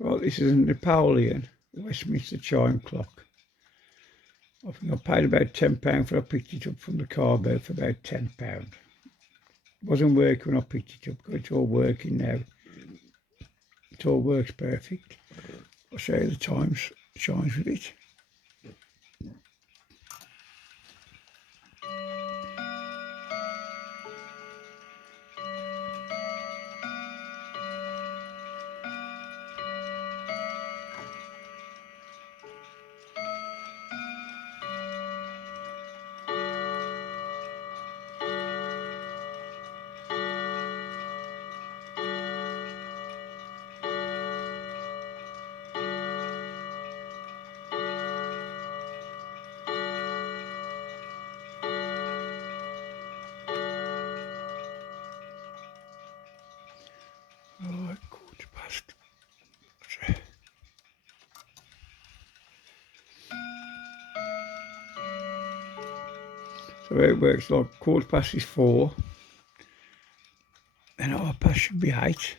Right, this is a Napoleon Westminster Chime clock. I think I paid about £10 for I picked it up from the car boat for about £10. It wasn't working when I picked it up, but it's all working now. It all works perfect. I'll show you the chimes with it. Right, quarter past. So it works like 4:15, and 8:30 should be 8.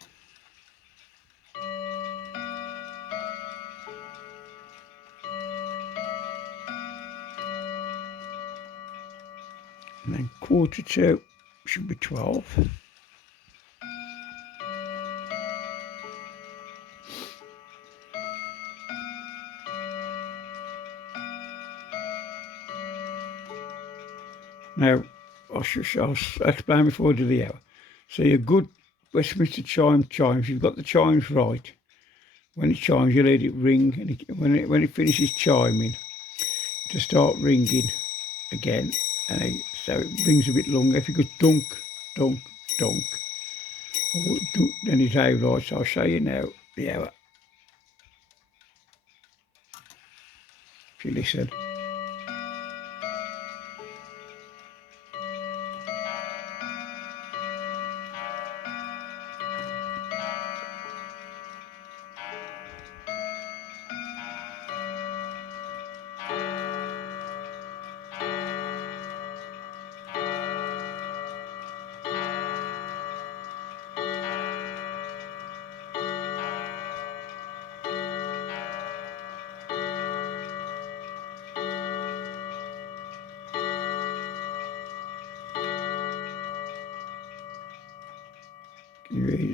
And then 1:45 should be 12. Now, I'll explain before I do the hour. So your good Westminster chimes, you've got the chimes right. When it chimes, you let it ring, and when it finishes chiming, to start ringing again, and so it rings a bit longer. If you go dunk, dunk, dunk, or dunk, then it's out right. So I'll show you now the hour. If you listen.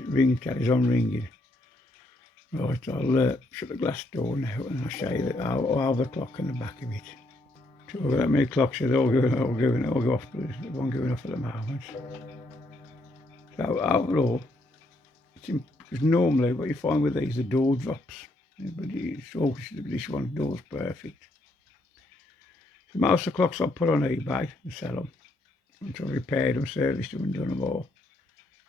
Ring carries on ringing. Right, I'll shut the glass door now and I'll show you I'll have the clock on the back of it. So I've got that many clocks, so they'll go off, but there's one going off at the moment. So overall, because normally what you find with these, the door drops, but this one door's perfect. So most of the clocks I'll put on eBay and sell them. Once I've repaired them, serviced them and done them all.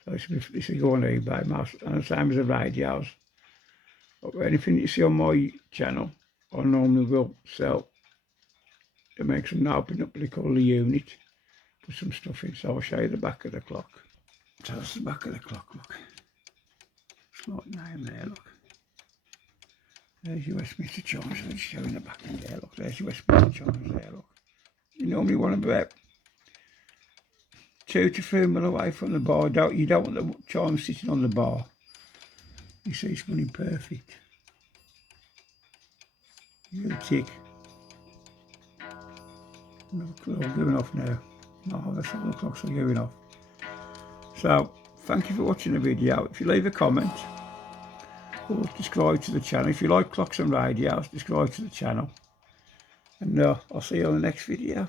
So this will go on eBay, and the same as the radios. Anything you see on my channel, I normally will sell. It makes them open up what they call the unit, put some stuff in. So I'll show you the back of the clock. So that's the back of the clock, look. Slight name there, look. There's your Westminster chimes, let's show you the back of there, look. There's your Westminster chimes there, look. You normally want about 2 to 3 mil away from the bar. You don't want the chimes sitting on the bar. You see it's running perfect. You hear the tick. They're all going off now. No, that's all the clocks are going off. So, thank you for watching the video. If you leave a comment or subscribe to the channel. If you like clocks and radios, subscribe to the channel. And I'll see you on the next video.